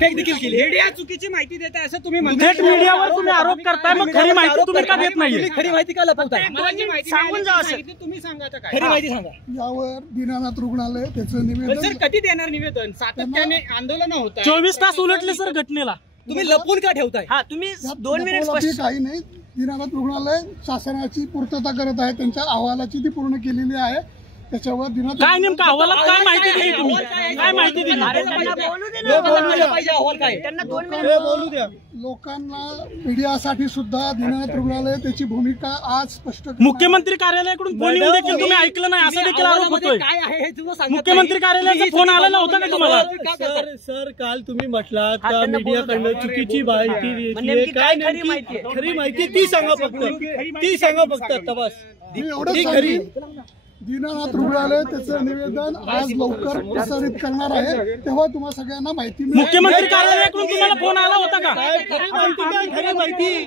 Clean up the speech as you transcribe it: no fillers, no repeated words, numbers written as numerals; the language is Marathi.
देखील केली। मीडिया चुकीची माहिती देते असं तुम्ही थेट मीडियावर तुम्ही आरोप करताय, मग खरी माहिती तुम्ही का देत नाही? खरी माहिती का लपवताय? सांगून जा असं तुम्ही सांगा काय खरी माहिती सांगा। यावर दीनानाथ रुग्णालय त्याचं निवेदन सर कधी देणार निवेदन? सातत्याने आंदोलन होत 24 तास उलटले सर घटनेला, तुम्ही लपवून का ठेवताय? हा तुम्ही 2 मिनिट लपवायला काही नाही। दीनानाथ रुग्णालय शासनाची पूर्तता करत आहे, त्यांच्या अहवालाची ती पूर्ण केलेली आहे। त्याच्यावर दीनानाथ काय नेमका अहवालात काय माहिती दिली तुम्ही? काय माहिती दिली? बोलू द्या लोकांना। मीडियासाठी सुद्धा दीनानाथ रुग्णालय त्याची भूमिका आज स्पष्ट करणार। मुख्यमंत्री कार्यालयाकडून फोन येऊन देखील तुम्ही ऐकलं नाही असं देखील आरोप होतोय। काय आहे हे तुम्ही सांगा। मुख्यमंत्री कार्यालयाचा फोन आलेला होता का तुम्हाला? सर काल तुम्ही म्हटलात का मीडियाकडनं चुकीची माहिती देते, काय नेमकी खरी माहिती ती सांगा फक्त, ती सांगा फक्त आता बस। एवढं खरी दीनानाथ रुग्णालय त्याचं निवेदन आज लवकर प्रसारित करणार आहे, तेव्हा तुम्हा सगळ्यांना माहिती मिळेल। मुख्यमंत्री कार्यालयाकडून तुम्हाला फोन आला होता का? खरी माहिती